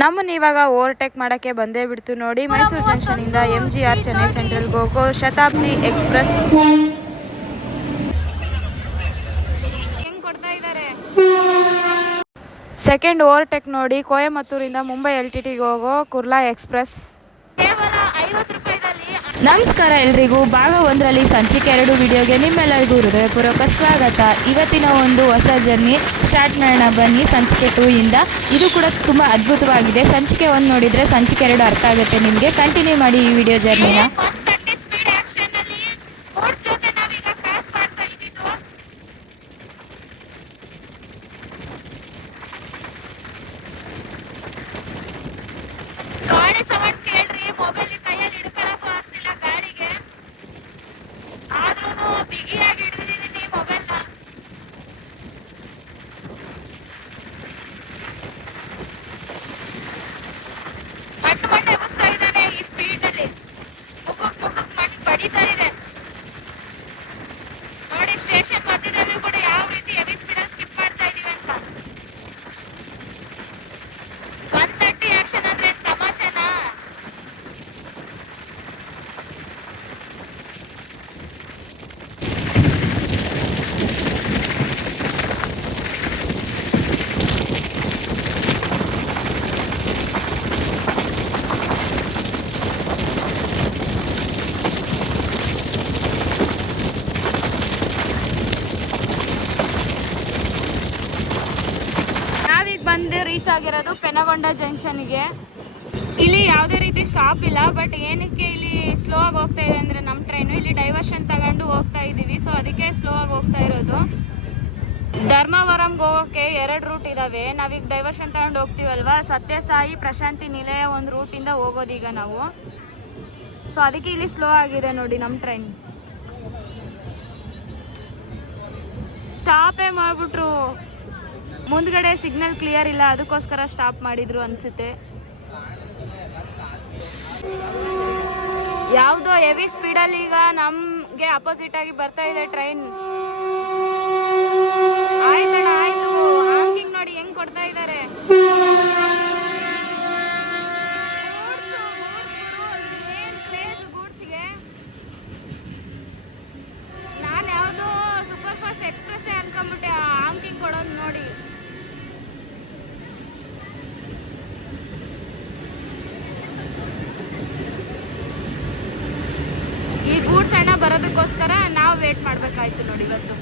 ನಮ್ಮನ್ನು ಇವಾಗ ಓವರ್ಟೇಕ್ ಮಾಡೋಕ್ಕೆ ಬಂದೇ ಬಿಡ್ತು ನೋಡಿ. ಮೈಸೂರು ಜಂಕ್ಷನಿಂದ MGR ಚೆನ್ನೈ ಸೆಂಟ್ರಲ್ಗೆ ಹೋಗೋ ಶತಾಬ್ದಿ ಎಕ್ಸ್ಪ್ರೆಸ್. ಹೆಂಗೆ ಕೊಡ್ತಾ ಇದ್ದಾರೆ ಸೆಕೆಂಡ್ ಓವರ್ಟೇಕ್ ನೋಡಿ. ಕೊಯಮತ್ತೂರಿಂದ ಮುಂಬೈ LTTಗೆ ಹೋಗೋ ಕುರ್ಲಾ ಎಕ್ಸ್ಪ್ರೆಸ್. ಕೇವಲ 50 ರೂಪಾಯಿದಲ್ಲಿ. ನಮಸ್ಕಾರ ಎಲ್ರಿಗೂ. ಭಾಗ 1ರಲ್ಲಿ ಸಂಚಿಕೆ 2 ವಿಡಿಯೋಗೆ ನಿಮ್ಮೆಲ್ಲರಿಗೂ ಹೃದಯಪೂರ್ವಕ ಸ್ವಾಗತ. ಇವತ್ತಿನ ಒಂದು ಹೊಸ ಜರ್ನಿ ಸ್ಟಾರ್ಟ್ ಮಾಡೋಣ ಬನ್ನಿ. ಸಂಚಿಕೆ 2 ಇಂದ ಇದು ಕೂಡ ತುಂಬ ಅದ್ಭುತವಾಗಿದೆ. ಸಂಚಿಕೆ 1 ನೋಡಿದರೆ ಸಂಚಿಕೆ 2 ಅರ್ಥ ಆಗುತ್ತೆ ನಿಮಗೆ. ಕಂಟಿನ್ಯೂ ಮಾಡಿ ಈ ವಿಡಿಯೋ ಜರ್ನಿನ. ರೀಚ್ ಆಗಿರೋದು ಪೆನಗೊಂಡ ಜಂಕ್ಷನ್ಗೆ. ಇಲ್ಲಿ ಯಾವುದೇ ರೀತಿ ಸ್ಟಾಪ್ ಇಲ್ಲ. ಬಟ್ ಏನಕ್ಕೆ ಇಲ್ಲಿ ಸ್ಲೋ ಆಗಿ ಹೋಗ್ತಾ ಇದೆ ಅಂದರೆ ನಮ್ಮ ಟ್ರೈನು ಇಲ್ಲಿ ಡೈವರ್ಷನ್ ತಗೊಂಡು ಹೋಗ್ತಾ ಇದ್ದೀವಿ. ಸೊ ಅದಕ್ಕೆ ಸ್ಲೋ ಆಗಿ ಹೋಗ್ತಾ ಇರೋದು. ಧರ್ಮವರಂಗೆ ಹೋಗೋಕ್ಕೆ 2 ರೂಟ್ ಇದ್ದಾವೆ. ನಾವೀಗ ಡೈವರ್ಷನ್ ತಗೊಂಡು ಹೋಗ್ತೀವಲ್ವಾ, ಸತ್ಯಸಾಯಿ ಪ್ರಶಾಂತಿ ನಿಲಯ ಒಂದು ರೂಟಿಂದ ಹೋಗೋದೀಗ ನಾವು. ಸೊ ಅದಕ್ಕೆ ಇಲ್ಲಿ ಸ್ಲೋ ಆಗಿದೆ ನೋಡಿ ನಮ್ಮ ಟ್ರೈನ್. ಸ್ಟಾಪೇ ಮಾಡಿಬಿಟ್ರು. ಮುಂದ್ಗಡೆ ಸಿಗ್ನಲ್ ಕ್ಲಿಯರ್ ಇಲ್ಲ, ಅದಕ್ಕೋಸ್ಕರ ಸ್ಟಾಪ್ ಮಾಡಿದ್ರು ಅನ್ಸುತ್ತೆ. ಯಾವುದೋ ಹೆವಿ ಸ್ಪೀಡಲ್ಲಿ ಈಗ ನಮಗೆ ಅಪೋಸಿಟ್ ಆಗಿ ಬರ್ತಾ ಇದೆ ಟ್ರೈನ್. ಆಯ್ತಣ್ಣ ಆಯ್ತು. ಹಾಂಗಿಂಗ್ ನೋಡಿ ಹೆಂಗ್ ಕೊಡ್ತಾ ಇದ್ದಾರೆ. ನಾನು ಯಾವುದೋ ಸೂಪರ್ ಫಾಸ್ಟ್ ಎಕ್ಸ್ಪ್ರೆಸ್ ಅನ್ಕೊಂಬಿಟ್ಟೆ ಹಾಂಗಿಂಗ್ ಕೊಡೋದು ನೋಡಿ. ಈ ಗೂಡ್ಸ್ ಹಣ ಬರೋದಕ್ಕೋಸ್ಕರ ನಾವು ವೇಟ್ ಮಾಡಬೇಕಾಯ್ತು ನೋಡಿ ಇವತ್ತು.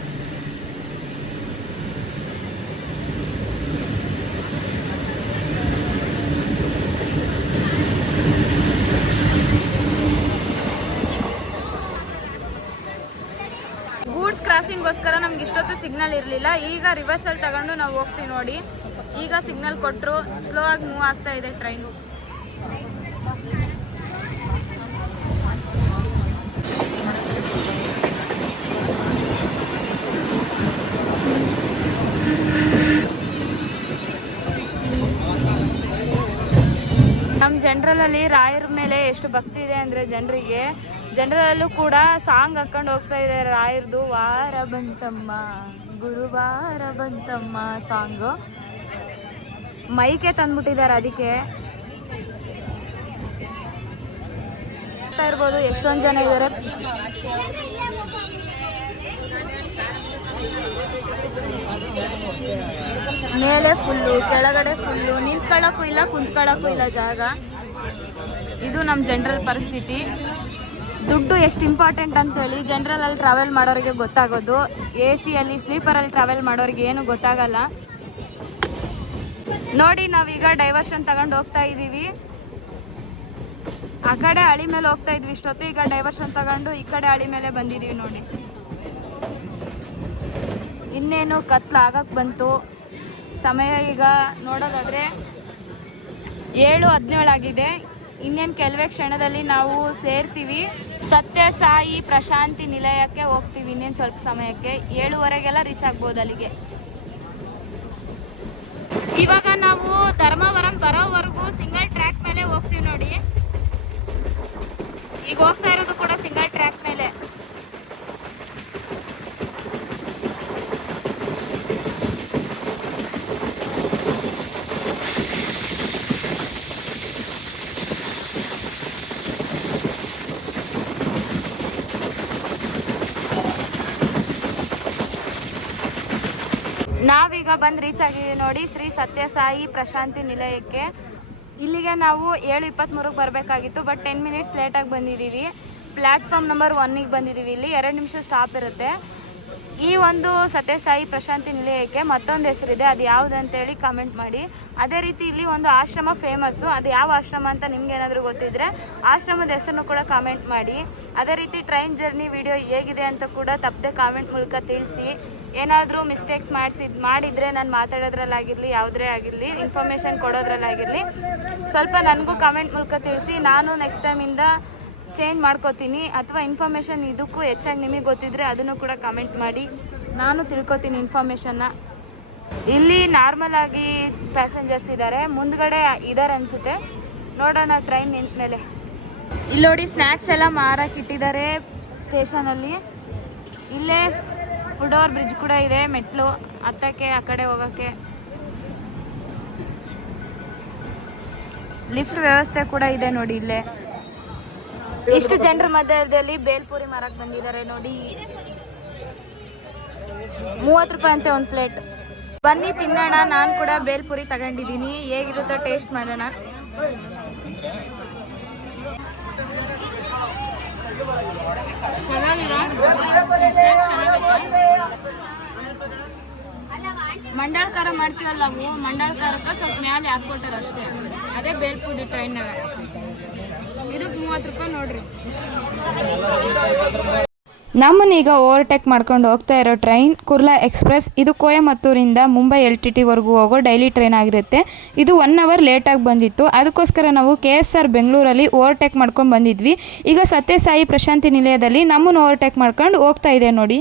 ಗೂಡ್ಸ್ ಕ್ರಾಸಿಂಗ್ಗೋಸ್ಕರ ನಮ್ಗೆ ಇಷ್ಟೊತ್ತು ಸಿಗ್ನಲ್ ಇರಲಿಲ್ಲ. ಈಗ ರಿವರ್ಸಲ್ ತಗೊಂಡು ನಾವು ಹೋಗ್ತೀವಿ ನೋಡಿ. ಈಗ ಸಿಗ್ನಲ್ ಕೊಟ್ಟರು. ಸ್ಲೋ ಆಗಿ ಮೂವ್ ಆಗ್ತಾ ಇದೆ ಟ್ರೈನು. ನಮ್ಮ ಜನರಲಲ್ಲಿ ರಾಯರ ಮೇಲೆ ಎಷ್ಟು ಭಕ್ತಿ ಇದೆ ಅಂದರೆ ಜನರಿಗೆ. ಜನರಲ್ಲೂ ಕೂಡ ಸಾಂಗ್ ಹಾಕೊಂಡು ಹೋಗ್ತಾ ಇದೆ ರಾಯರ್ದು. ವಾರ ಬಂತಮ್ಮ ಗುರುವಾರ ಬಂತಮ್ಮ ಸಾಂಗು ಮೈಕೆ ತಂದ್ಬಿಟ್ಟಿದ್ದಾರೆ. ಅದಕ್ಕೆ ಇರ್ಬೋದು ಎಷ್ಟೊಂದು ಜನ ಇದ್ದಾರೆ. ಮೇಲೆ ಫುಲ್ಲು, ಕೆಳಗಡೆ ಫುಲ್ಲು, ನಿಂತ್ಕೊಳ್ಳೋಕ್ಕೂ ಇಲ್ಲ ಕುಂತ್ಕೊಳ್ಳೋಕ್ಕೂ ಇಲ್ಲ ಜಾಗ. ಇದು ನಮ್ಮ ಜನರಲ್ ಪರಿಸ್ಥಿತಿ. ದುಡ್ಡು ಎಷ್ಟು ಇಂಪಾರ್ಟೆಂಟ್ ಅಂತೇಳಿ ಜನರಲಲ್ಲಿ ಟ್ರಾವೆಲ್ ಮಾಡೋರಿಗೆ ಗೊತ್ತಾಗೋದು. AC ಸ್ಲೀಪರಲ್ಲಿ ಟ್ರಾವೆಲ್ ಮಾಡೋರಿಗೆ ಏನು ಗೊತ್ತಾಗಲ್ಲ ನೋಡಿ. ನಾವೀಗ ಡೈವರ್ಷನ್ ತಗೊಂಡು ಹೋಗ್ತಾ ಇದ್ದೀವಿ. ಆ ಕಡೆ ಹಳಿ ಮೇಲೆ ಹೋಗ್ತಾ ಇದ್ವಿ ಇಷ್ಟೊತ್ತು. ಈಗ ಡೈವರ್ಷನ್ ತಗೊಂಡು ಈ ಕಡೆ ಹಳಿ ಮೇಲೆ ಬಂದಿದ್ದೀವಿ ನೋಡಿ. ಇನ್ನೇನು ಕತ್ಲಾಗಕ್ಕೆ ಬಂತು. ಸಮಯ ಈಗ ನೋಡೋದಾದರೆ 7:17 ಆಗಿದೆ. ಇನ್ನೇನು ಕೆಲವೇ ಕ್ಷಣದಲ್ಲಿ ನಾವು ಸೇರ್ತೀವಿ. ಸತ್ಯಸಾಯಿ ಪ್ರಶಾಂತಿ ನಿಲಯಕ್ಕೆ ಹೋಗ್ತೀವಿ ಇನ್ನೇನು ಸ್ವಲ್ಪ ಸಮಯಕ್ಕೆ. 7:15ಗೆಲ್ಲ ರೀಚ್ ಆಗ್ಬೋದು ಅಲ್ಲಿಗೆ. ಇವಾಗ ನಾವು ಧರ್ಮವರಂ ಬರೋವರೆಗೂ ಸಿಂಗಲ್ ಟ್ರ್ಯಾಕ್ ಮೇಲೆ ಹೋಗ್ತೀವಿ ನೋಡಿ. ಈಗ ಹೋಗ್ತಾ ಇರೋದು ಕೂಡ ಸಿಂಗಲ್ ಟ್ರ್ಯಾಕ್ ಮೇಲೆ. ಬಂದು ರೀಚ್ ಆಗಿದ್ದೀವಿ ನೋಡಿ ಶ್ರೀ ಸತ್ಯಸಾಯಿ ಪ್ರಶಾಂತಿ ನಿಲಯಕ್ಕೆ. ಇಲ್ಲಿಗೆ ನಾವು 7:23ಕ್ಕೆ ಬರಬೇಕಾಗಿತ್ತು, ಬಟ್ 10 ಮಿನಿಟ್ಸ್ ಲೇಟಾಗಿ ಬಂದಿದ್ದೀವಿ. ಪ್ಲ್ಯಾಟ್ಫಾರ್ಮ್ ನಂಬರ್ 1ಗೆ ಬಂದಿದ್ದೀವಿ. ಇಲ್ಲಿ 2 ನಿಮಿಷ ಸ್ಟಾಪ್ ಇರುತ್ತೆ. ಈ ಒಂದು ಸತ್ಯಸಾಯಿ ಪ್ರಶಾಂತಿ ನಿಲಯಕ್ಕೆ ಮತ್ತೊಂದು ಹೆಸರಿದೆ, ಅದು ಯಾವುದು ಅಂತೇಳಿ ಕಮೆಂಟ್ ಮಾಡಿ. ಅದೇ ರೀತಿ ಇಲ್ಲಿ ಒಂದು ಆಶ್ರಮ ಫೇಮಸ್ಸು, ಅದು ಯಾವ ಆಶ್ರಮ ಅಂತ ನಿಮ್ಗೆ ಏನಾದರೂ ಗೊತ್ತಿದ್ದರೆ ಆಶ್ರಮದ ಹೆಸರನ್ನು ಕೂಡ ಕಾಮೆಂಟ್ ಮಾಡಿ. ಅದೇ ರೀತಿ ಟ್ರೈನ್ ಜರ್ನಿ ವಿಡಿಯೋ ಹೇಗಿದೆ ಅಂತ ಕೂಡ ತಪ್ಪದೆ ಕಾಮೆಂಟ್ ಮೂಲಕ ತಿಳಿಸಿ. ಏನಾದರೂ ಮಿಸ್ಟೇಕ್ಸ್ ಮಾಡಿದರೆ ನಾನು ಮಾತಾಡೋದ್ರಲ್ಲಾಗಿರಲಿ, ಯಾವುದೇ ಆಗಿರಲಿ, ಇನ್ಫಾರ್ಮೇಷನ್ ಕೊಡೋದ್ರಲ್ಲಾಗಿರಲಿ ಸ್ವಲ್ಪ ನನಗೂ ಕಾಮೆಂಟ್ ಮೂಲಕ ತಿಳಿಸಿ. ನಾನು ನೆಕ್ಸ್ಟ್ ಟೈಮಿಂದ ಚೇಂಜ್ ಮಾಡ್ಕೋತೀನಿ. ಅಥವಾ ಇನ್ಫಾರ್ಮೇಷನ್ ಇದಕ್ಕೂ ಹೆಚ್ಚಾಗಿ ನಿಮಗೆ ಗೊತ್ತಿದ್ದರೆ ಅದನ್ನು ಕೂಡ ಕಮೆಂಟ್ ಮಾಡಿ, ನಾನು ತಿಳ್ಕೊತೀನಿ ಇನ್ಫಾರ್ಮೇಷನ್ನ. ಇಲ್ಲಿ ನಾರ್ಮಲ್ ಆಗಿ ಪ್ಯಾಸೆಂಜರ್ಸ್ ಇದ್ದಾರೆ, ಮುಂದ್ಗಡೆ ಇದ್ದಾರೆ ಅನಿಸುತ್ತೆ. ನೋಡೋಣ ಟ್ರೈನ್ ನಿಂತ ಮೇಲೆ. ಇಲ್ಲಿ ನೋಡಿ ಸ್ನ್ಯಾಕ್ಸ್ ಎಲ್ಲ ಮಾರಕ್ಕೆ ಇಟ್ಟಿದ್ದಾರೆ ಸ್ಟೇಷನಲ್ಲಿ. ಇಲ್ಲೇ ಫುಡ್ ಓವರ್ ಬ್ರಿಡ್ಜ್ ಕೂಡ ಇದೆ, ಮೆಟ್ಲು ಹತ್ತಕ್ಕೆ ಆ ಕಡೆ ಹೋಗೋಕ್ಕೆ. ಲಿಫ್ಟ್ ವ್ಯವಸ್ಥೆ ಕೂಡ ಇದೆ ನೋಡಿ ಇಲ್ಲೇ. ಇಷ್ಟು ಜನರ ಮಧ್ಯದಲ್ಲಿ ಬೇಲ್ಪುರಿ ಮಾರಕ್ಕೆ ಬಂದಿದ್ದಾರೆ ನೋಡಿ. 30 ರೂಪಾಯಿ ಅಂತೆ ಒಂದು ಪ್ಲೇಟ್. ಬನ್ನಿ ತಿನ್ನೋಣ. ನಾನು ಕೂಡ ಬೇಲ್ಪುರಿ ತಗೊಂಡಿದ್ದೀನಿ, ಹೇಗಿರುತ್ತೋ ಟೇಸ್ಟ್ ಮಾಡೋಣ. ಮಂಡಾಳ ಖಾರ ಮಾಡ್ತೀವಲ್ಲ ನಾವು, ಮಂಡಾಳ ಖಾರಕ್ಕೆ ಸ್ವಲ್ಪ ಮ್ಯಾಲೆ ಹಾಕ್ಕೊಟ್ಟಾರ ಅಷ್ಟೇ. ಅದೇ ಬೇಲ್ಪುರಿ ಟ್ರೈನ್ನಾಗ. ಇದಕ್ಕೆ 30 ರೂಪಾಯಿ ನೋಡ್ರಿ. ನಮ್ಮನ್ನೀಗ ಓವರ್ಟೇಕ್ ಮಾಡ್ಕೊಂಡು ಹೋಗ್ತಾ ಇರೋ ಟ್ರೈನ್ ಕುರ್ಲಾ ಎಕ್ಸ್ಪ್ರೆಸ್. ಇದು ಕೊಯಮತ್ತೂರಿಂದ ಮುಂಬೈ LTT ವರೆಗೂ ಹೋಗೋ ಡೈಲಿ ಟ್ರೈನ್ ಆಗಿರುತ್ತೆ. ಇದು 1 ಅವರ್ ಲೇಟಾಗಿ ಬಂದಿತ್ತು, ಅದಕ್ಕೋಸ್ಕರ ನಾವು KSR ಬೆಂಗಳೂರಲ್ಲಿ ಓವರ್ಟೇಕ್ ಮಾಡ್ಕೊಂಡು ಬಂದಿದ್ವಿ. ಈಗ ಸತ್ಯಸಾಯಿ ಪ್ರಶಾಂತಿ ನಿಲಯದಲ್ಲಿ ನಮ್ಮನ್ನು ಓವರ್ಟೇಕ್ ಮಾಡ್ಕೊಂಡು ಹೋಗ್ತಾ ಇದೆ ನೋಡಿ.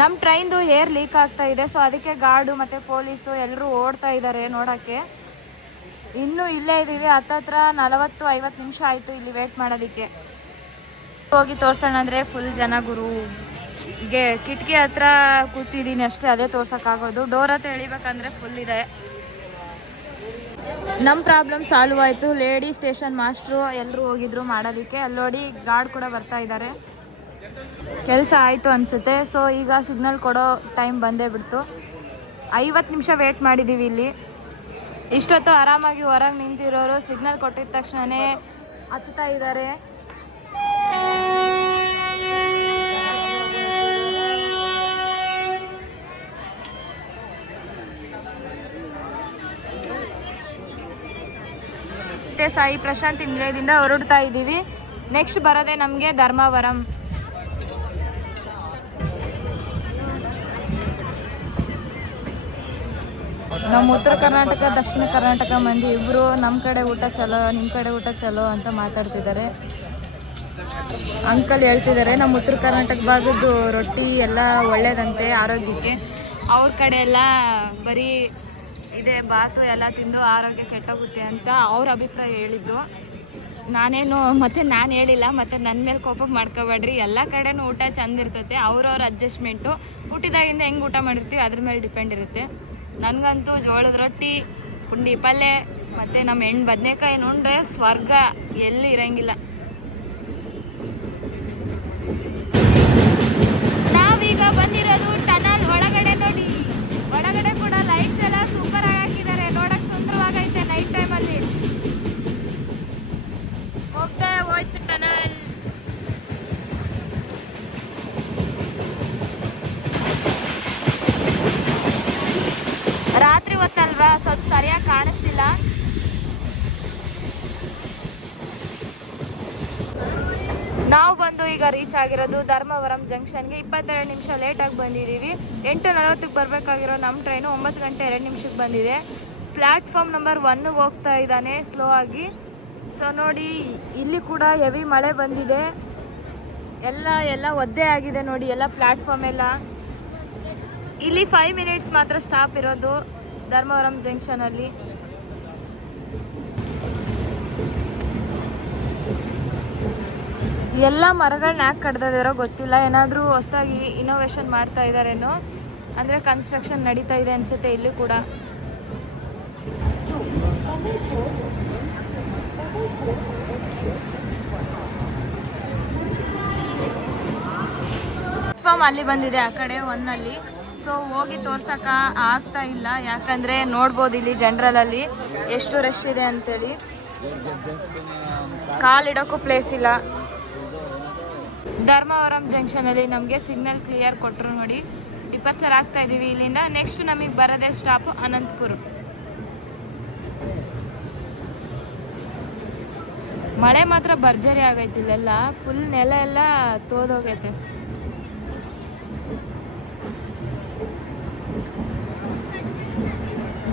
ನಮ್ಮ ಟ್ರೈನ್ದು ಏರ್ ಲೀಕ್ ಆಗ್ತಾ ಇದೆ, ಸೊ ಅದಕ್ಕೆ ಗಾರ್ಡು ಮತ್ತು ಪೊಲೀಸು ಎಲ್ಲರೂ ಓಡ್ತಾ ಇದ್ದಾರೆ ನೋಡೋಕ್ಕೆ. ಇನ್ನೂ ಇಲ್ಲೇ ಇದ್ದೀವಿ, ಹತ್ತತ್ರ 40-50 ನಿಮಿಷ ಆಯಿತು ಇಲ್ಲಿ ವೇಟ್ ಮಾಡೋದಕ್ಕೆ. ಹೋಗಿ ತೋರ್ಸೋಣ ಅಂದರೆ ಫುಲ್ ಜನ ಗುರು. ಕಿಟಕಿ ಹತ್ರ ಕೂತಿದ್ದೀನಿ ಅಷ್ಟೇ, ಅದೇ ತೋರ್ಸೋಕ್ಕಾಗೋದು. ಡೋರ್ ಹತ್ರ ಎಳಿಬೇಕಂದ್ರೆ ಫುಲ್ ಇದೆ. ನಮ್ಮ ಪ್ರಾಬ್ಲಮ್ ಸಾಲ್ವ್ ಆಯಿತು. ಲೇಡಿ ಸ್ಟೇಷನ್ ಮಾಸ್ಟ್ರು ಎಲ್ಲರೂ ಹೋಗಿದ್ರು ಮಾಡೋದಕ್ಕೆ. ಅಲ್ಲಿ ನೋಡಿ ಗಾರ್ಡ್ ಕೂಡ ಬರ್ತಾ ಇದ್ದಾರೆ. ಕೆಲಸ ಆಯಿತು ಅನಿಸುತ್ತೆ. ಸೊ ಈಗ ಸಿಗ್ನಲ್ ಕೊಡೋ ಟೈಮ್ ಬಂದೇ ಬಿಡ್ತು. 50 ನಿಮಿಷ ವೇಟ್ ಮಾಡಿದ್ದೀವಿ ಇಲ್ಲಿ. ಇಷ್ಟೊತ್ತು ಆರಾಮಾಗಿ ಹೊರಗೆ ನಿಂತಿರೋರು ಸಿಗ್ನಲ್ ಕೊಟ್ಟಿದ ತಕ್ಷಣವೇ ಹತ್ತಾ ಇದ್ದಾರೆ. ಸತ್ಯಸಾಯಿ ಪ್ರಶಾಂತಿ ನಿಲಯದಿಂದ ಹೊರಡ್ತಾ ಇದ್ದೀವಿ. ನೆಕ್ಸ್ಟ್ ಬರೋದೇ ನಮಗೆ ಧರ್ಮಾವರಂ. ನಮ್ಮ ಉತ್ತರ ಕರ್ನಾಟಕ ದಕ್ಷಿಣ ಕರ್ನಾಟಕ ಮಂದಿ ಇಬ್ಬರು ನಮ್ಮ ಕಡೆ ಊಟ ಚಲೋ, ನಿಮ್ಮ ಕಡೆ ಊಟ ಚಲೋ ಅಂತ ಮಾತಾಡ್ತಿದ್ದಾರೆ. ಅಂಕಲ್ ಹೇಳ್ತಿದ್ದಾರೆ ನಮ್ಮ ಉತ್ತರ ಕರ್ನಾಟಕ ಭಾಗದ್ದು ರೊಟ್ಟಿ ಎಲ್ಲ ಒಳ್ಳೇದಂತೆ ಆರೋಗ್ಯಕ್ಕೆ, ಅವ್ರ ಕಡೆ ಎಲ್ಲ ಬರೀ ಇದೆ ಬಾತು ಎಲ್ಲ ತಿಂದು ಆರೋಗ್ಯ ಕೆಟ್ಟೋಗುತ್ತೆ ಅಂತ ಅವ್ರ ಅಭಿಪ್ರಾಯ ಹೇಳಿದ್ದು. ನಾನೇನು ನಾನು ಹೇಳಿಲ್ಲ, ಮತ್ತು ನನ್ನ ಮೇಲೆ ಕೋಪ ಮಾಡ್ಕೋಬೇಡ್ರಿ. ಎಲ್ಲ ಕಡೆನೂ ಊಟ ಚಂದ ಇರ್ತೈತೆ, ಅವ್ರವ್ರ ಅಡ್ಜಸ್ಟ್ಮೆಂಟು. ಹುಟ್ಟಿದಾಗಿಂದ ಹೆಂಗೆ ಊಟ ಮಾಡಿರ್ತೀವಿ ಅದ್ರ ಮೇಲೆ ಡಿಪೆಂಡ್ ಇರುತ್ತೆ. ನನಗಂತೂ ಜೋಳದ ರೊಟ್ಟಿ, ಪುಂಡಿ ಪಲ್ಯ ಮತ್ತು ನಮ್ಮ ಬದನೆಕಾಯಿ ನೋಡ್ರೆ ಸ್ವರ್ಗ ಎಲ್ಲಿ ಇರಂಗಿಲ್ಲ. ನಾವೀಗ ಬಂದಿರೋದು ಟನಲ್ ಒಳಗಡೆ ನೋಡಿ. ಒಳಗಡೆ ಕೂಡ ಲೈಟ್ಸ್ ಎಲ್ಲ ಸೂಪರ್ ಆಗಿ ಹಾಕಿದ್ದಾರೆ, ನೋಡಕ್ಕೆ ಸುಂದರವಾಗೈತೆ ನೈಟ್ ಟೈಮಲ್ಲಿ. ಹೋಯ್ತು ಟನಲ್. ರಾತ್ರಿ ಹೊತ್ತಲ್ವಾ ಸ್ವಲ್ಪ ಸರಿಯಾಗಿ ಕಾಣಿಸ್ತಿಲ್ಲ. ನಾವು ಬಂದು ಈಗ ರೀಚ್ ಆಗಿರೋದು ಧರ್ಮವರಂ ಜಂಕ್ಷನ್ಗೆ. 22 ನಿಮಿಷ ಲೇಟಾಗಿ ಬಂದಿದ್ದೀವಿ. 8:40ಕ್ಕೆ ಬರಬೇಕಾಗಿರೋ ನಮ್ಮ ಟ್ರೈನು 9 ಗಂಟೆ 2 ನಿಮಿಷಕ್ಕೆ ಬಂದಿದೆ. ಪ್ಲ್ಯಾಟ್ಫಾರ್ಮ್ ನಂಬರ್ 1ಗೆ ಹೋಗ್ತಾ ಇದ್ದಾನೆ ಸ್ಲೋ ಆಗಿ. ಸೊ ನೋಡಿ ಇಲ್ಲಿ ಕೂಡ ಹೆವಿ ಮಳೆ ಬಂದಿದೆ, ಎಲ್ಲ ಒದ್ದೆ ಆಗಿದೆ ನೋಡಿ ಎಲ್ಲ ಪ್ಲ್ಯಾಟ್ಫಾರ್ಮ್ ಎಲ್ಲ. ಇಲ್ಲಿ 5 ಮಿನಿಟ್ಸ್ ಮಾತ್ರ ಸ್ಟಾಪ್ ಇರೋದು ಧರ್ಮವರಂ ಜಂಕ್ಷನಲ್ಲಿ. ಎಲ್ಲ ಮರಗಳನ್ನ ಯಾಕೆ ಕಡ್ದಿದಾರೋ ಗೊತ್ತಿಲ್ಲ, ಏನಾದರೂ ಹೊಸದಾಗಿ ಇನೋವೇಷನ್ ಮಾಡ್ತಾ ಇದ್ದಾರೇನೋ, ಅಂದರೆ ಕನ್ಸ್ಟ್ರಕ್ಷನ್ ನಡೀತಾ ಇದೆ ಅನಿಸುತ್ತೆ ಇಲ್ಲಿ ಕೂಡ. ಪ್ಲಾಟ್ಫಾರ್ಮ್ ಅಲ್ಲಿ ಬಂದಿದೆ ಆ ಕಡೆ ಒನ್ನಲ್ಲಿ. ಸೊ ಹೋಗಿ ತೋರ್ಸಕ್ಕ ಆಗ್ತಾ ಇಲ್ಲ, ಯಾಕಂದರೆ ನೋಡ್ಬೋದು ಇಲ್ಲಿ ಜನರಲಲ್ಲಿ ಎಷ್ಟು ರಶ್ ಇದೆ ಅಂತೇಳಿ. ಕಾಲಿಡೋಕ್ಕೂ ಪ್ಲೇಸ್ ಇಲ್ಲ. ಧರ್ಮವರಂ ಜಂಕ್ಷನಲ್ಲಿ ನಮಗೆ ಸಿಗ್ನಲ್ ಕ್ಲಿಯರ್ ಕೊಟ್ಟರು ನೋಡಿ. ಡಿಪಾರ್ಚರ್ ಆಗ್ತಾ ಇದ್ದೀವಿ ಇಲ್ಲಿಂದ. ನೆಕ್ಸ್ಟ್ ನಮಗೆ ಬರೋದೇ ಸ್ಟಾಪ್ ಅನಂತಪುರ. ಮಳೆ ಮಾತ್ರ ಭರ್ಜರಿ ಆಗೈತಿ ಇಲ್ಲೆಲ್ಲ, ಫುಲ್ ನೆಲ ಎಲ್ಲ ತೋದೋಗೈತೆ.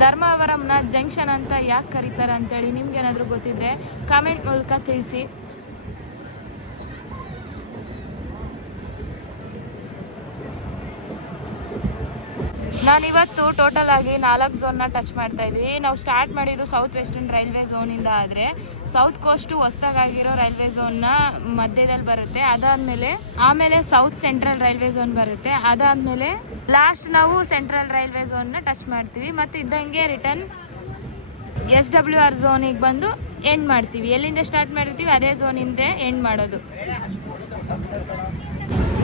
ಧರ್ಮವರಂನ ಜಂಕ್ಷನ್ ಅಂತ ಯಾಕೆ ಕರೀತಾರೆ ಅಂತೇಳಿ ನಿಮ್ಗೇನಾದರೂ ಗೊತ್ತಿದ್ರೆ ಕಾಮೆಂಟ್ ಮೂಲಕ ತಿಳಿಸಿ. ನಾನಿವತ್ತು ಟೋಟಲ್ ಆಗಿ 4 ಝೋನ್ನ ಟಚ್ ಮಾಡ್ತಾ ಇದ್ವಿ. ನಾವು ಸ್ಟಾರ್ಟ್ ಮಾಡಿದ್ದು ಸೌತ್ ವೆಸ್ಟರ್ನ್ ರೈಲ್ವೆ ಝೋನಿಂದ, ಆದರೆ ಸೌತ್ ಕೋಸ್ಟು ಹೊಸದಾಗಿರೋ ರೈಲ್ವೆ ಝೋನ್ನ ಮಧ್ಯದಲ್ಲಿ ಬರುತ್ತೆ. ಆಮೇಲೆ ಸೌತ್ ಸೆಂಟ್ರಲ್ ರೈಲ್ವೆ ಝೋನ್ ಬರುತ್ತೆ. ಅದಾದಮೇಲೆ ಲಾಸ್ಟ್ ನಾವು ಸೆಂಟ್ರಲ್ ರೈಲ್ವೆ ಝೋನ್ನ ಟಚ್ ಮಾಡ್ತೀವಿ. ಮತ್ತು ಇದ್ದಂಗೆ ರಿಟರ್ನ್ SWR ಝೋನಿಗೆ ಬಂದು ಎಂಡ್ ಮಾಡ್ತೀವಿ. ಎಲ್ಲಿಂದ ಸ್ಟಾರ್ಟ್ ಮಾಡಿರ್ತೀವಿ ಅದೇ ಝೋನಿಂದ ಎಂಡ್ ಮಾಡೋದು.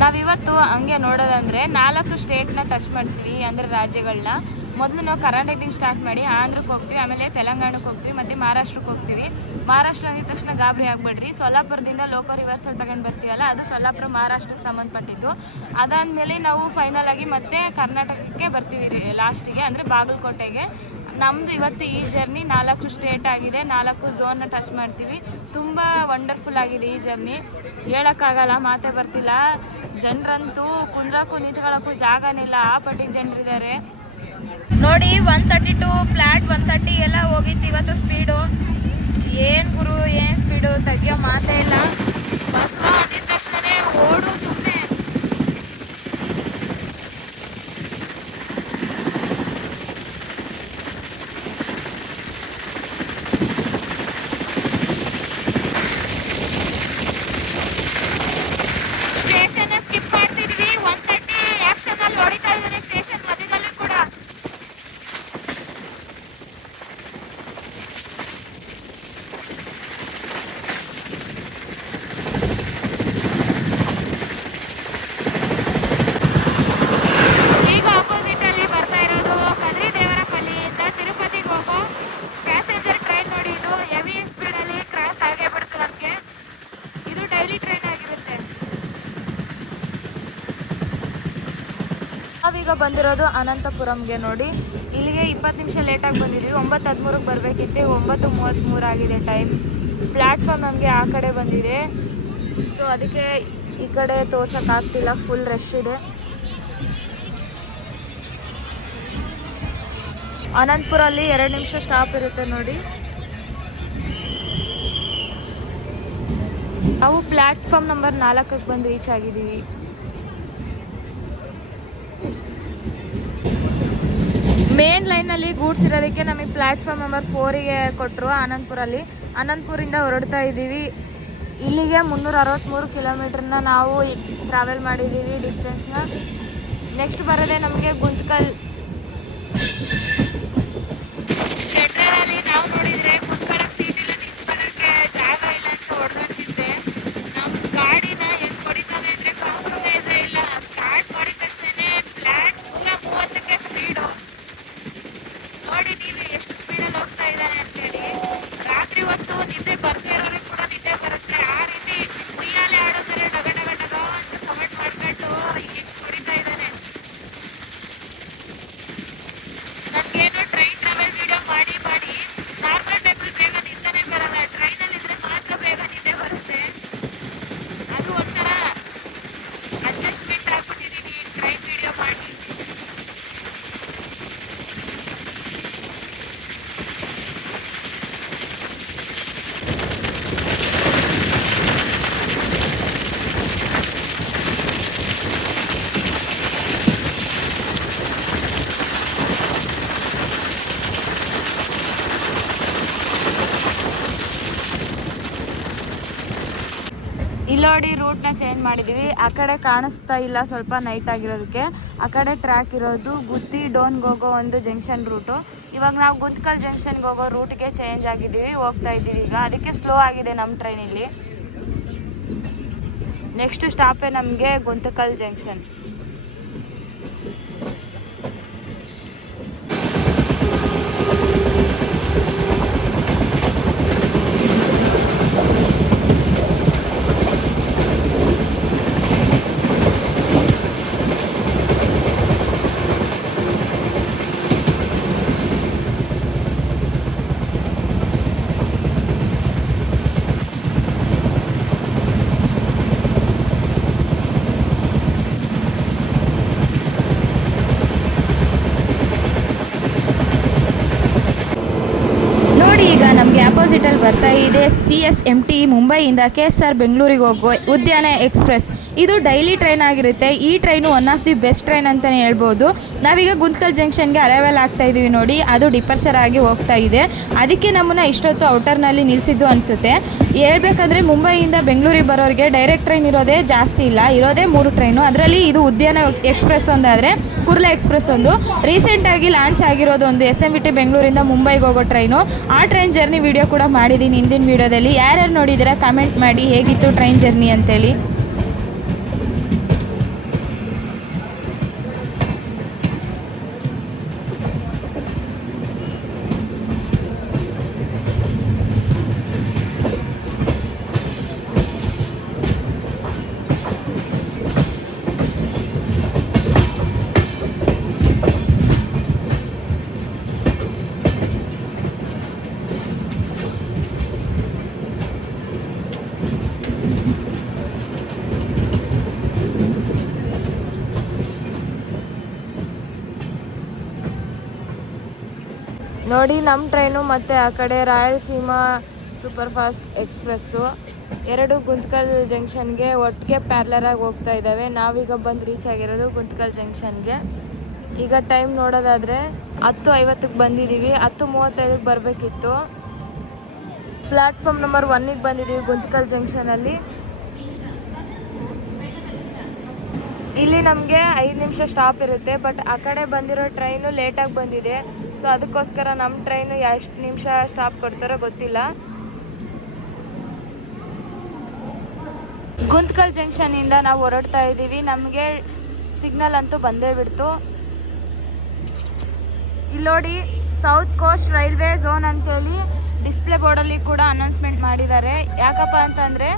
ನಾವಿವತ್ತು ಹಂಗೆ ನೋಡೋದಂದರೆ 4 ಸ್ಟೇಟ್ನ ಟಚ್ ಮಾಡ್ತೀವಿ, ಅಂದರೆ ರಾಜ್ಯಗಳನ್ನ. ಮೊದಲು ನಾವು ಕರ್ನಾಟಕದಿಂದ ಸ್ಟಾರ್ಟ್ ಮಾಡಿ ಆಂಧ್ರಕ್ಕೆ ಹೋಗ್ತೀವಿ, ಆಮೇಲೆ ತೆಲಂಗಾಣಕ್ಕೆ ಹೋಗ್ತೀವಿ, ಮತ್ತು ಮಹಾರಾಷ್ಟ್ರಕ್ಕೆ ಹೋಗ್ತೀವಿ. ಮಹಾರಾಷ್ಟ್ರ ಅಂದಿದ ತಕ್ಷಣ ಗಾಬರಿ ಆಗಬೇಡ್ರಿ, ಸೊಲ್ಲಾಪುರದಿಂದ ಲೋಕೋ ರಿವರ್ಸಲ್ ತಗೊಂಡು ಬರ್ತೀವಲ್ಲ, ಅದು ಸೊಲ್ಲಾಪುರ ಮಹಾರಾಷ್ಟ್ರಕ್ಕೆ ಸಂಬಂಧಪಟ್ಟಿದ್ದು. ಅದಾದಮೇಲೆ ನಾವು ಫೈನಲ್ ಆಗಿ ಮತ್ತೆ ಕರ್ನಾಟಕಕ್ಕೆ ಬರ್ತೀವಿ ಲಾಸ್ಟಿಗೆ, ಅಂದರೆ ಬಾಗಲಕೋಟೆಗೆ. ನಮ್ಮದು ಇವತ್ತು ಈ ಜರ್ನಿ 4 ಸ್ಟೇಟ್ ಆಗಿದೆ, 4 ಝೋನ್ನ ಟಚ್ ಮಾಡ್ತೀವಿ. ತುಂಬ ವಂಡರ್ಫುಲ್ ಆಗಿದೆ ಈ ಜರ್ನಿ, ಹೇಳೋಕ್ಕಾಗಲ್ಲ, ಮಾತೇ ಬರ್ತಿಲ್ಲ. ಜನರಂತೂ ಕುಂದ್ರಕ್ಕೂ ನಿಂತ್ಕೊಳ್ಳೋಕ್ಕೂ ಜಾಗನಿಲ್ಲ, ಆ ಪಟ್ಟಿಗೆ ಜನರಿದ್ದಾರೆ ನೋಡಿ. 132 ಫ್ಲ್ಯಾಟ್ 130 ಎಲ್ಲ ಹೋಗಿತ್ತು ಇವತ್ತು ಸ್ಪೀಡು. ಏನು ಗುರು, ಏನು ಸ್ಪೀಡು, ತೆಗಿಯೋ ಮಾತೇ ಇಲ್ಲ. ಬಸ್ ಅಂದಿದ ತಕ್ಷಣನೇ ಓಡು ಸುಮ್ಮನೆ. ಸ್ಟೇಷನ್ ಸ್ಕಿಪ್ ಮಾಡ್ತಿದ್ವಿ, 130 ಆ್ಯಕ್ಷನಲ್ಲಿ ಹೊಡಿತಾ ಇದ್ದೀನಿ ಸ್ಟೇಷನ್ ಮಧ್ಯದಲ್ಲಿ ಕೂಡ. ಈಗ ಆಪೋಸಿಟಲ್ಲಿ ಬರ್ತಾ ಇರೋದು ಕದ್ರಿ ದೇವರಪಲ್ಲಿಯಿಂದ ತಿರುಪತಿಗೆ ಹೋಗೋ ಪ್ಯಾಸೆಂಜರ್ ಟ್ರೈನ್ ನೋಡಿ. ಇದು ಹೆವಿ ಸ್ಪೀಡಲ್ಲಿ ಕ್ರಾಸ್ ಆಗೇ ಬಿಡ್ತು ನಮಗೆ. ಇದು ಡೈಲಿ ಟ್ರೈನ್ ಆಗಿರುತ್ತೆ. ನಾವೀಗ ಬಂದಿರೋದು ಅನಂತಪುರಂಗೆ ನೋಡಿ. ಇಲ್ಲಿಗೆ 20 ನಿಮಿಷ ಲೇಟಾಗಿ ಬಂದಿದ್ದೀವಿ. 9:13ಕ್ಕೆ ಬರಬೇಕಿತ್ತು, 9:33 ಆಗಿದೆ ಟೈಮ್. ಪ್ಲ್ಯಾಟ್ಫಾರ್ಮ್ ನಮಗೆ ಆ ಕಡೆ ಬಂದಿದೆ, ಸೊ ಅದಕ್ಕೆ ಈ ಕಡೆ ತೋರ್ಸೋಕ್ಕಾಗ್ತಿಲ್ಲ, ಫುಲ್ ರಶ್ ಇದೆ. ಅನಂತಪುರಲ್ಲಿ 2 ನಿಮಿಷ ಸ್ಟಾಪ್ ಇರುತ್ತೆ ನೋಡಿ. ನಾವು ಪ್ಲ್ಯಾಟ್ಫಾರ್ಮ್ ನಂಬರ್ 4ಕ್ಕೆ ಬಂದು ರೀಚ್ ಆಗಿದ್ದೀವಿ. ಮೇನ್ ಲೈನಲ್ಲಿ ಗೂಡ್ಸ್ ಇರೋದಕ್ಕೆ ನಮಗೆ ಪ್ಲ್ಯಾಟ್ಫಾರ್ಮ್ ನಂಬರ್ 4ಗೆ ಕೊಟ್ಟರು ಅನಂತಪುರಲ್ಲಿ. ಅನಂತಪುರಿಂದ ಹೊರಡ್ತಾ ಇದ್ದೀವಿ. ಇಲ್ಲಿಗೆ 363 ಕಿಲೋಮೀಟ್ರನ್ನ ನಾವು ಟ್ರಾವೆಲ್ ಮಾಡಿದ್ದೀವಿ ಡಿಸ್ಟೆನ್ಸ್ನ. ನೆಕ್ಸ್ಟ್ ಬರೋದೇ ನಮಗೆ ಗುಂತ್ಕಲ್. ಜನರಲಲ್ಲಿ ನಾವು ನೋಡಿದರೆ ಕುತ್ಕೊಳ್ಳೋಕೆ ಸೀಟ್ ಇಲ್ಲ, ನಿಂತ್ಕೊಳ್ಳೋಕ್ಕೆ ಜಾಗ ಇಲ್ಲ ಅಂತ ಹೊಡೆದಾಡ್ತಿದ್ದೆ. ನಮ್ಮ ಗಾಡಿನ ಹೆಂಗೆ ಹೊಡಿತಾನೆ ಅಂದರೆ ಕಾಂಪ್ರಮೈಸೇ ಇಲ್ಲ. ಸ್ಟಾರ್ಟ್ ಮಾಡಿದ ತಕ್ಷಣ ಫ್ಲ್ಯಾಟ್ 130ಕ್ಕೆ ಸ್ಪೀಡು. ನೋಡಿ ನೀವು ಎಷ್ಟು ಸ್ಪೀಡಲ್ಲಿ ಹೋಗ್ತಾ ಇದ್ದಾನೆ ಅಂತೇಳಿ. ರಾತ್ರಿ ಹೊತ್ತು ನಿದ್ದೆ ಬರ್ತಾ ಇರೋರಿಗೆ ಕೂಡ ನಿದ್ದೆ ಬರುತ್ತೆ, ಆ ರೀತಿ ಉಯ್ಯಾಲೆ ಆಡೋ ಥರ ಡಗ ಡಗ ಡಗ ಅಂತ ಸೌಂಡ್ ಮಾಡ್ಕೊಂಡು ಹಿಂಗೆ ಹೊಡಿತಾ ಇದ್ದಾನೆ. ನನಗೇನು ಟ್ರೈನ್ ಟ್ರಾವೆಲ್ ವಿಡಿಯೋ ಮಾಡಿ ನಾರ್ಮಲ್ ಇಲ್ಲಿ ನೋಡಿ ರೂಟ್ನ ಚೇಂಜ್ ಮಾಡಿದ್ದೀವಿ. ಆ ಕಡೆ ಕಾಣಿಸ್ತಾ ಇಲ್ಲ ಸ್ವಲ್ಪ ನೈಟ್ ಆಗಿರೋದಕ್ಕೆ. ಆ ಕಡೆ ಟ್ರ್ಯಾಕ್ ಇರೋದು ಗುತ್ತಿ ಡೋನ್ಗೆ ಹೋಗೋ ಒಂದು ಜಂಕ್ಷನ್ ರೂಟು. ಇವಾಗ ನಾವು ಗುಂತ್ಕಲ್ ಜಂಕ್ಷನ್ಗೆ ಹೋಗೋ ರೂಟ್ಗೆ ಚೇಂಜ್ ಆಗಿದ್ದೀವಿ, ಹೋಗ್ತಾ ಇದ್ದೀವಿ ಈಗ. ಅದಕ್ಕೆ ಸ್ಲೋ ಆಗಿದೆ ನಮ್ಮ ಟ್ರೈನ್ ಇಲ್ಲಿ. ನೆಕ್ಸ್ಟ್ ಸ್ಟಾಪೇ ನಮಗೆ ಗುಂತಕಲ್ ಜಂಕ್ಷನ್. ಈಗ ನಮಗೆ ಅಪೋಸಿಟಲ್ಲಿ ಬರ್ತಾ ಇದೆ CSMT ಮುಂಬೈಯಿಂದ KSR ಬೆಂಗಳೂರಿಗೆ ಹೋಗೋ ಉದ್ಯಾನ ಎಕ್ಸ್ಪ್ರೆಸ್. ಇದು ಡೈಲಿ ಟ್ರೈನ್ ಆಗಿರುತ್ತೆ. ಈ train one of the best train ಅಂತಲೇ ಹೇಳ್ಬೋದು. ನಾವೀಗ ಗುಂತ್ಕಲ್ ಜಂಕ್ಷನ್ಗೆ ಅರೈವಲ್ ಆಗ್ತಾ ಇದ್ದೀವಿ ನೋಡಿ, ಅದು ಡಿಪರ್ಚರ್ ಆಗಿ ಹೋಗ್ತಾ ಇದೆ. ಅದಕ್ಕೆ ನಮ್ಮನ್ನು ಇಷ್ಟೊತ್ತು ಔಟರ್ನಲ್ಲಿ ನಿಲ್ಲಿಸಿದ್ದು ಅನಿಸುತ್ತೆ. ಹೇಳ್ಬೇಕಂದ್ರೆ ಮುಂಬೈಯಿಂದ ಬೆಂಗಳೂರಿಗೆ ಬರೋರಿಗೆ ಡೈರೆಕ್ಟ್ ಟ್ರೈನ್ ಇರೋದೇ ಜಾಸ್ತಿ ಇಲ್ಲ, ಇರೋದೇ 3 ಟ್ರೈನು. ಅದರಲ್ಲಿ ಇದು ಉದ್ಯಾನ ಎಕ್ಸ್ಪ್ರೆಸ್ ಒಂದಾದರೆ ಕುರ್ಲಾ ಎಕ್ಸ್ಪ್ರೆಸ್ ಒಂದು. ರೀಸೆಂಟಾಗಿ ಲಾಂಚ್ ಆಗಿರೋದು ಒಂದು SMT ಬೆಂಗಳೂರಿಂದ ಮುಂಬೈಗೆ ಹೋಗೋ ಟ್ರೈನು. ಆ ಟ್ರೈನ್ ಜರ್ನಿ ವಿಡಿಯೋ ಕೂಡ ಮಾಡಿದ್ದೀನಿ ಹಿಂದಿನ ವಿಡಿಯೋದಲ್ಲಿ. ಯಾರ್ಯಾರು ನೋಡಿದ್ದೀರಾ ಕಮೆಂಟ್ ಮಾಡಿ ಹೇಗಿತ್ತು ಟ್ರೈನ್ ಜರ್ನಿ ಅಂತೇಳಿ. ನೋಡಿ ನಮ್ಮ ಟ್ರೈನು ಮತ್ತು ಆ ಕಡೆ ರಾಯಲಸೀಮಾ ಸೂಪರ್ ಫಾಸ್ಟ್ ಎಕ್ಸ್ಪ್ರೆಸ್ಸು ಎರಡು ಗುಂತ್ಕಲ್ ಜಂಕ್ಷನ್ಗೆ ಒಟ್ಟಿಗೆ ಪ್ಯಾರ್ಲರಾಗಿ ಹೋಗ್ತಾ ಇದ್ದಾವೆ. ನಾವೀಗ ಬಂದು ರೀಚ್ ಆಗಿರೋದು ಗುಂತ್ಕಲ್ ಜಂಕ್ಷನ್ಗೆ. ಈಗ ಟೈಮ್ ನೋಡೋದಾದರೆ 10:50ಕ್ಕೆ ಬಂದಿದ್ದೀವಿ. 10:35ಕ್ಕೆ ಬರಬೇಕಿತ್ತು. ಪ್ಲ್ಯಾಟ್ಫಾರ್ಮ್ ನಂಬರ್ 1ಗೆ ಬಂದಿದ್ದೀವಿ ಗುಂತ್ಕಲ್ ಜಂಕ್ಷನಲ್ಲಿ. ಇಲ್ಲಿ ನಮಗೆ 5 ನಿಮಿಷ ಸ್ಟಾಪ್ ಇರುತ್ತೆ, ಬಟ್ ಆ ಕಡೆ ಬಂದಿರೋ ಟ್ರೈನು ಲೇಟಾಗಿ ಬಂದಿದೆ. ಸೊ ಅದಕ್ಕೋಸ್ಕರ ನಮ್ಮ ಟ್ರೈನು ಎಷ್ಟು ನಿಮಿಷ ಸ್ಟಾಪ್ ಕೊಡ್ತಾರೋ ಗೊತ್ತಿಲ್ಲ. ಗುಂತ್ಕಲ್ ಜಂಕ್ಷನಿಂದ ನಾವು ಹೊರಡ್ತಾ ಇದ್ದೀವಿ. ನಮಗೆ ಸಿಗ್ನಲ್ ಅಂತೂ ಬಂದೇ ಬಿಡ್ತು. ಇಲ್ಲಿ ನೋಡಿ ಸೌತ್ ಕೋಸ್ಟ್ ರೈಲ್ವೆ ಝೋನ್ ಅಂತೇಳಿ ಡಿಸ್ಪ್ಲೇ ಬೋರ್ಡಲ್ಲಿ ಕೂಡ ಅನೌನ್ಸ್ಮೆಂಟ್ ಮಾಡಿದ್ದಾರೆ. ಯಾಕಪ್ಪ ಅಂತಂದರೆ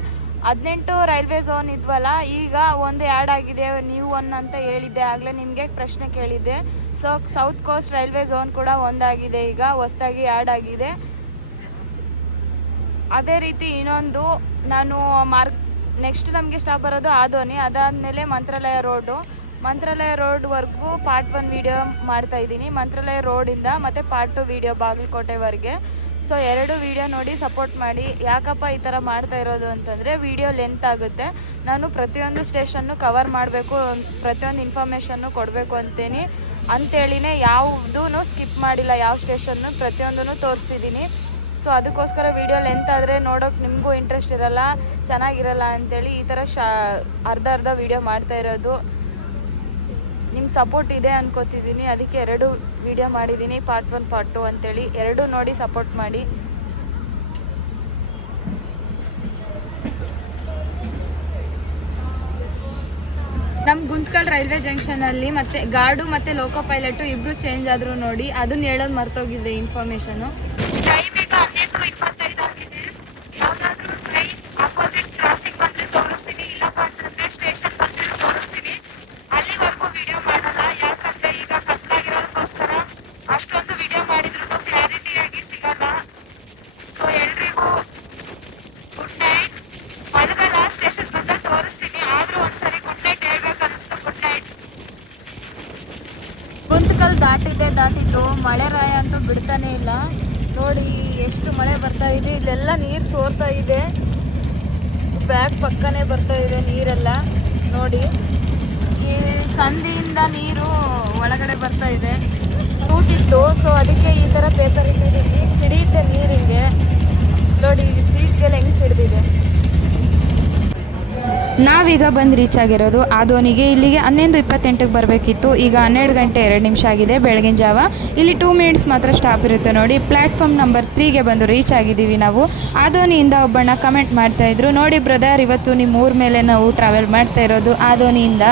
18 ರೈಲ್ವೆ ಝೋನ್ ಇದ್ವಲ್ಲ, ಈಗ ಒಂದು ಆ್ಯಡ್ ಆಗಿದೆ. ನೀವು ಒನ್ ಅಂತ ಹೇಳಿದ್ದೆ ಆಗಲೇ, ನಿಮಗೆ ಪ್ರಶ್ನೆ ಕೇಳಿದ್ದೆ. So south coast railway zone ಕೂಡ ಒಂದಾಗಿದೆ, ಈಗ ಹೊಸದಾಗಿ ಆ್ಯಡ್ ಆಗಿದೆ. ಅದೇ ರೀತಿ ಇನ್ನೊಂದು ನಾನು ನೆಕ್ಸ್ಟ್ ನಮಗೆ ಸ್ಟಾಪ್ ಬರೋದು ಆದೋನಿ, ಅದಾದಮೇಲೆ ಮಂತ್ರಾಲಯ ರೋಡ್ವರೆಗೂ ಪಾರ್ಟ್ 1 ವೀಡಿಯೋ ಮಾಡ್ತಾಯಿದ್ದೀನಿ. ಮಂತ್ರಾಲಯ ರೋಡಿಂದ ಮತ್ತು ಪಾರ್ಟ್ 2 ವೀಡಿಯೋ ಬಾಗಲಕೋಟೆವರೆಗೆ. ಸೊ 2 ವೀಡಿಯೋ ನೋಡಿ ಸಪೋರ್ಟ್ ಮಾಡಿ. ಯಾಕಪ್ಪ ಈ ಥರ ಮಾಡ್ತಾ ಇರೋದು ಅಂತಂದರೆ ವಿಡಿಯೋ ಲೆಂತ್ ಆಗುತ್ತೆ. ನಾನು ಪ್ರತಿಯೊಂದು ಸ್ಟೇಷನ್ನು ಕವರ್ ಮಾಡಬೇಕು, ಪ್ರತಿಯೊಂದು ಇನ್ಫಾರ್ಮೇಷನ್ನು ಕೊಡಬೇಕು ಅಂತೇಳಿನೇ ಯಾವುದೂ ಸ್ಕಿಪ್ ಮಾಡಿಲ್ಲ. ಯಾವ ಸ್ಟೇಷನ್ನು ಪ್ರತಿಯೊಂದೂ ತೋರಿಸ್ತಿದ್ದೀನಿ. ಸೊ ಅದಕ್ಕೋಸ್ಕರ ವಿಡಿಯೋ ಲೆಂತ್ ಆದರೆ ನೋಡೋಕೆ ನಿಮಗೂ ಇಂಟ್ರೆಸ್ಟ್ ಇರಲ್ಲ, ಚೆನ್ನಾಗಿರಲ್ಲ ಅಂಥೇಳಿ ಈ ಥರ ಅರ್ಧ ವೀಡಿಯೋ ಮಾಡ್ತಾ ಇರೋದು. ನಿಮ್ಮ ಸಪೋರ್ಟ್ ಇದೆ ಅನ್ಕೋತಿದ್ದೀನಿ, ಅದಕ್ಕೆ 2 ವೀಡಿಯೋ ಮಾಡಿದ್ದೀನಿ, ಪಾರ್ಟ್ 1 ಪಾರ್ಟ್ 2 ಅಂತೇಳಿ. 2 ನೋಡಿ ಸಪೋರ್ಟ್ ಮಾಡಿ. ನಮ್ಮ ಗುಂತ್ಕಲ್ ರೈಲ್ವೆ ಜಂಕ್ಷನಲ್ಲಿ ಮತ್ತೆ ಗಾರ್ಡು ಮತ್ತು ಲೋಕೋ ಪೈಲಟು ಇಬ್ಬರು ಚೇಂಜ್ ಆದರು ನೋಡಿ. ಅದನ್ನ ಹೇಳೋದು ಮರ್ತೋಗಿದೆ ಇನ್ಫಾರ್ಮೇಷನು. ಟೈಮ್ ಈಗ 11:25 ಆಗಿದೆ. ಯಾವುದಾದ್ರೂ ಟ್ರೈನ್ ಆಪೋಸಿಟ್ ಕ್ರಾಸಿಂಗ್ ಬಂದರೆ ತೋರಿಸ್ತೀನಿ, ಇಲ್ಲಪ್ಪ ಅಂತಂದರೆ ಸ್ಟೇಷನ್ ಬಂದರೆ ತೋರಿಸ್ತೀನಿ. ಅಲ್ಲಿವರೆಗೂ ವಿಡಿಯೋ ಮಾಡಲ್ಲ, ಯಾಕಂದರೆ ಈಗ ಕತ್ಲಾಗಿರೋದಕ್ಕೋಸ್ಕರ ಅಷ್ಟೊಂದು ವಿಡಿಯೋ ಮಾಡಿದ್ರು ಕ್ಲಾರಿಟಿಯಾಗಿ ಸಿಗಲ್ಲ. ಸೊ ಎಲ್ರಿಗೂ ಗುಡ್ ನೈಟ್. ಮಲಗಲ್ಲ, ಸ್ಟೇಷನ್ ಬಂದಾಗ ತೋರಿಸ್ತೀನಿ. ಆದರೂ ಒಂದ್ಸರಿ ಗುಡ್ ನೈಟ್ ಹೇಳ್ಬೇಕು ಅನಿಸ್ತು. Good night. ಗುಂತ್ಕಲ್ ದಾಟಿದ್ದು ಮಳೆರಾಯ ಅಂತೂ ಬಿಡ್ತಾನೆ ಇಲ್ಲ. ನೋಡಿ ಎಷ್ಟು ಮಳೆ ಬರ್ತಾ ಇದೆ. ಇಲ್ಲೆಲ್ಲ ನೀರು ಸೋರ್ತಾ ಇದೆ. ಬ್ಯಾಗ್ ಪಕ್ಕನೇ ಬರ್ತಾ ಇದೆ ನೀರೆಲ್ಲ. ನೋಡಿ ಈ ಸಂದಿಯಿಂದ ನೀರು ಒಳಗಡೆ ಬರ್ತಾ ಇದೆ. ರೂಟಿತ್ತು, ಸೊ ಅದಕ್ಕೆ ಈ ಥರ ಪೇಪರ್ ಇಟ್ಟಿದ್ದೀನಿ. ಸಿಡಿಯುತ್ತೆ ನೀರಿಗೆ. ನೋಡಿ ಸೀಟ್ಗೆಲ್ಲ ಹೆಂಗೆ ಸಿಡಿದಿದೆ. ನಾವೀಗ ಬಂದು ರೀಚ್ ಆಗಿರೋದು ಆದೋನಿಗೆ. ಇಲ್ಲಿಗೆ 11:28ಕ್ಕೆ ಬರಬೇಕಿತ್ತು. ಈಗ 12 ಗಂಟೆ 2 ನಿಮಿಷ ಆಗಿದೆ ಬೆಳಗಿನ ಜಾವ. ಇಲ್ಲಿ 2 ಮಿನಿಟ್ಸ್ ಮಾತ್ರ ಸ್ಟಾಪ್ ಇರುತ್ತೆ ನೋಡಿ. ಪ್ಲ್ಯಾಟ್ಫಾರ್ಮ್ ನಂಬರ್ 3ಗೆ ಬಂದು ರೀಚ್ ಆಗಿದ್ದೀವಿ ನಾವು. ಆದೋನಿಯಿಂದ ಒಬ್ಬಣ್ಣ ಕಮೆಂಟ್ ಮಾಡ್ತಾಯಿದ್ರು, ನೋಡಿ ಬ್ರದರ್ ಇವತ್ತು ನಿಮ್ಮ ಊರ ಮೇಲೆ ನಾವು ಟ್ರಾವೆಲ್ ಮಾಡ್ತಾ ಇರೋದು ಆದೋನಿಯಿಂದ.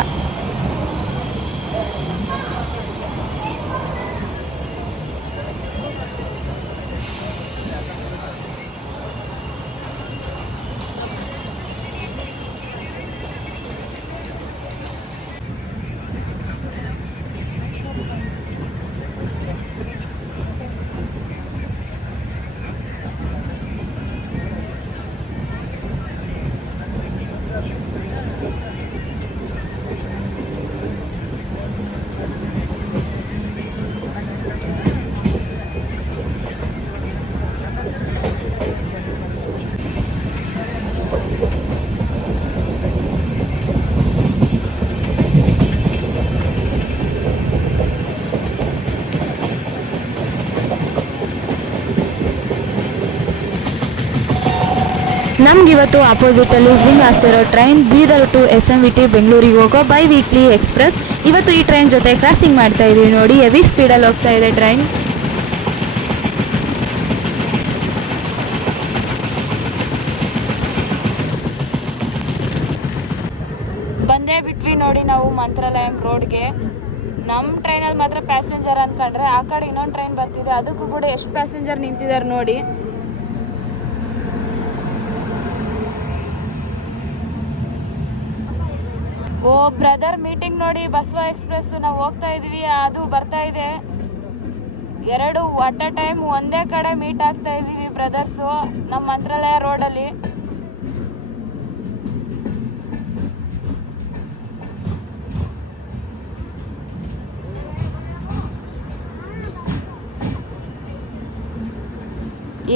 ನಮಗಿವತ್ತು ಅಪೋಸಿಟಲ್ಲಿ ಸ್ವಿಂಗ್ ಆಗ್ತಿರೋ ಟ್ರೈನ್ ಬೀದರ್ ಟು SMVT ಬೆಂಗಳೂರಿಗೆ ಹೋಗೋ ಬೈ ವೀಕ್ಲಿ ಎಕ್ಸ್ಪ್ರೆಸ್. ಇವತ್ತು ಈ ಟ್ರೈನ್ ಜೊತೆ ಕ್ರಾಸಿಂಗ್ ಮಾಡ್ತಾ ಇದ್ದೀವಿ ನೋಡಿ. ಹೆವಿ ಸ್ಪೀಡಲ್ಲಿ ಹೋಗ್ತಾ ಇದೆ ಟ್ರೈನ್. ಬಂದೇ ಬಿಟ್ವಿ ನೋಡಿ ನಾವು ಮಂತ್ರಾಲಯಂ ರೋಡ್ಗೆ. ನಮ್ಮ ಟ್ರೈನಲ್ಲಿ ಮಾತ್ರ ಪ್ಯಾಸೆಂಜರ್ ಅನ್ಕೊಂಡ್ರೆ ಆ ಕಡೆ ಇನ್ನೊಂದು ಟ್ರೈನ್ ಬರ್ತಿದೆ, ಅದಕ್ಕೂ ಕೂಡ ಎಷ್ಟು ಪ್ಯಾಸೆಂಜರ್ ನಿಂತಿದ್ದಾರೆ ನೋಡಿ. ಓ ಬ್ರದರ್ ಮೀಟಿಂಗ್ ನೋಡಿ, ಬಸವ ಎಕ್ಸ್ಪ್ರೆಸ್ ನಾವು ಹೋಗ್ತಾ ಇದೀವಿ, ಅದು ಬರ್ತಾ ಇದೆ. ಎರಡು ಅಟ್ ಅ ಟೈಮ್ ಒಂದೇ ಕಡೆ ಮೀಟ್ ಆಗ್ತಾ ಇದೀವಿ ಬ್ರದರ್ಸು ನಮ್ಮ ಮಂತ್ರಾಲಯ ರೋಡಲ್ಲಿ.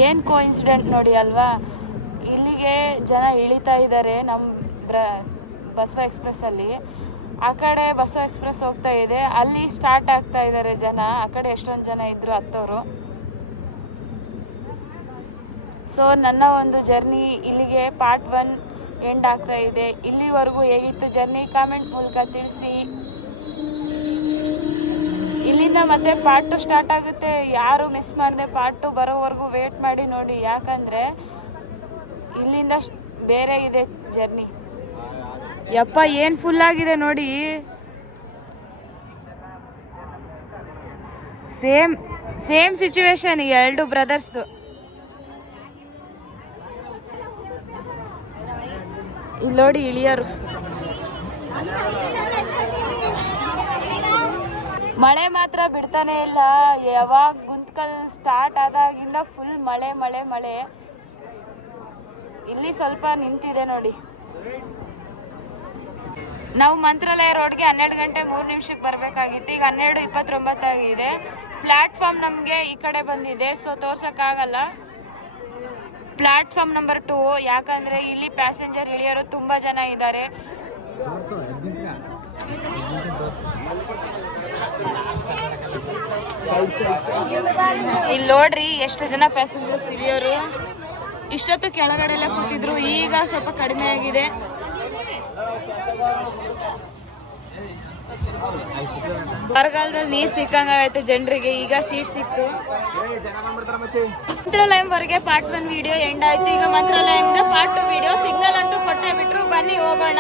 ಏನು ಕೋಇನ್ಸಿಡೆಂಟ್ ನೋಡಿ ಅಲ್ವಾ. ಇಲ್ಲಿಗೆ ಜನ ಇಳಿತಾ ಇದ್ದಾರೆ ನಮ್ಮ ಬಸವ ಎಕ್ಸ್ಪ್ರೆಸ್ಸಲ್ಲಿ. ಆ ಕಡೆ ಬಸವ ಎಕ್ಸ್ಪ್ರೆಸ್ ಹೋಗ್ತಾ ಇದೆ, ಅಲ್ಲಿ ಸ್ಟಾರ್ಟ್ ಆಗ್ತಾ ಇದ್ದಾರೆ ಜನ. ಆ ಕಡೆ ಎಷ್ಟೊಂದು ಜನ ಇದ್ದರು ಹತ್ತೋರು. ಸೊ ನನ್ನ ಒಂದು ಜರ್ನಿ ಇಲ್ಲಿಗೆ ಪಾರ್ಟ್ 1 ಎಂಡ್ ಆಗ್ತಾ ಇದೆ. ಇಲ್ಲಿವರೆಗೂ ಹೇಗಿತ್ತು ಜರ್ನಿ ಕಾಮೆಂಟ್ ಮೂಲಕ ತಿಳಿಸಿ. ಇಲ್ಲಿಂದ ಮತ್ತೆ ಪಾರ್ಟ್ 2 ಸ್ಟಾರ್ಟ್ ಆಗುತ್ತೆ. ಯಾರು ಮಿಸ್ ಮಾಡದೆ ಪಾರ್ಟ್ 2 ಬರೋವರೆಗೂ ವೇಟ್ ಮಾಡಿ ನೋಡಿ, ಯಾಕಂದರೆ ಇಲ್ಲಿಂದ ಬೇರೆ ಇದೆ ಜರ್ನಿ. ಯಪ್ಪ ಏನು ಫುಲ್ ಆಗಿದೆ ನೋಡಿ. ಸೇಮ್ ಸಿಚುವೇಶನ್ ಎರಡು ಬ್ರದರ್ಸ್ದು. ಇಲ್ಲಿ ನೋಡಿ ಇಳಿಯೋರು. ಮಳೆ ಮಾತ್ರ ಬಿಡ್ತಾನೆ ಇಲ್ಲ. ಯಾವಾಗ ಗುಂತ್ಕಲ್ ಸ್ಟಾರ್ಟ್ ಆದಾಗಿಂದ ಫುಲ್ ಮಳೆ ಮಳೆ ಮಳೆ. ಇಲ್ಲಿ ಸ್ವಲ್ಪ ನಿಂತಿದೆ ನೋಡಿ. ನಾವು ಮಂತ್ರಾಲಯ ರೋಡ್ಗೆ 12 ಗಂಟೆ 3 ನಿಮಿಷಕ್ಕೆ ಬರಬೇಕಾಗಿತ್ತು. ಈಗ 12:29 ಆಗಿದೆ. ಪ್ಲ್ಯಾಟ್ಫಾರ್ಮ್ ನಮಗೆ ಈ ಕಡೆ ಬಂದಿದೆ, ಸೊ ತೋರ್ಸೋಕ್ಕಾಗಲ್ಲ. ಪ್ಲ್ಯಾಟ್ಫಾರ್ಮ್ ನಂಬರ್ 2, ಯಾಕಂದರೆ ಇಲ್ಲಿ ಪ್ಯಾಸೆಂಜರ್ ಇಳಿಯೋರು ತುಂಬ ಜನ ಇದ್ದಾರೆ. ಇಲ್ಲಿ ನೋಡ್ರಿ ಎಷ್ಟು ಜನ ಪ್ಯಾಸೆಂಜರ್ಸ್ ಇಳಿಯೋರು. ಇಷ್ಟೊತ್ತು ಕೆಳಗಡೆ ಎಲ್ಲ ಕೂತಿದ್ರು, ಈಗ ಸ್ವಲ್ಪ ಕಡಿಮೆ ಆಗಿದೆ. ಬರಗಾಲದಲ್ಲಿ ನೀರು ಸಿಕ್ಕಂಗಾಗೈತೆ ಜನರಿಗೆ. ಈಗ ಸೀಟ್ ಸಿಕ್ತು. ಮಂತ್ರಾಲಯಂವರೆಗೆ ಪಾರ್ಟ್ 1 ವಿಡಿಯೋ ಎಂಡ್ ಆಯ್ತು. ಈಗ ಮಂತ್ರಾಲಯದಿಂದ ಪಾರ್ಟ್ 2 ವಿಡಿಯೋ ಸಿಗ್ನಲ್ ಅಂತೂ ಕೊಟ್ಟೇ ಬಿಟ್ರು. ಬನ್ನಿ ಹೋಗೋಣ.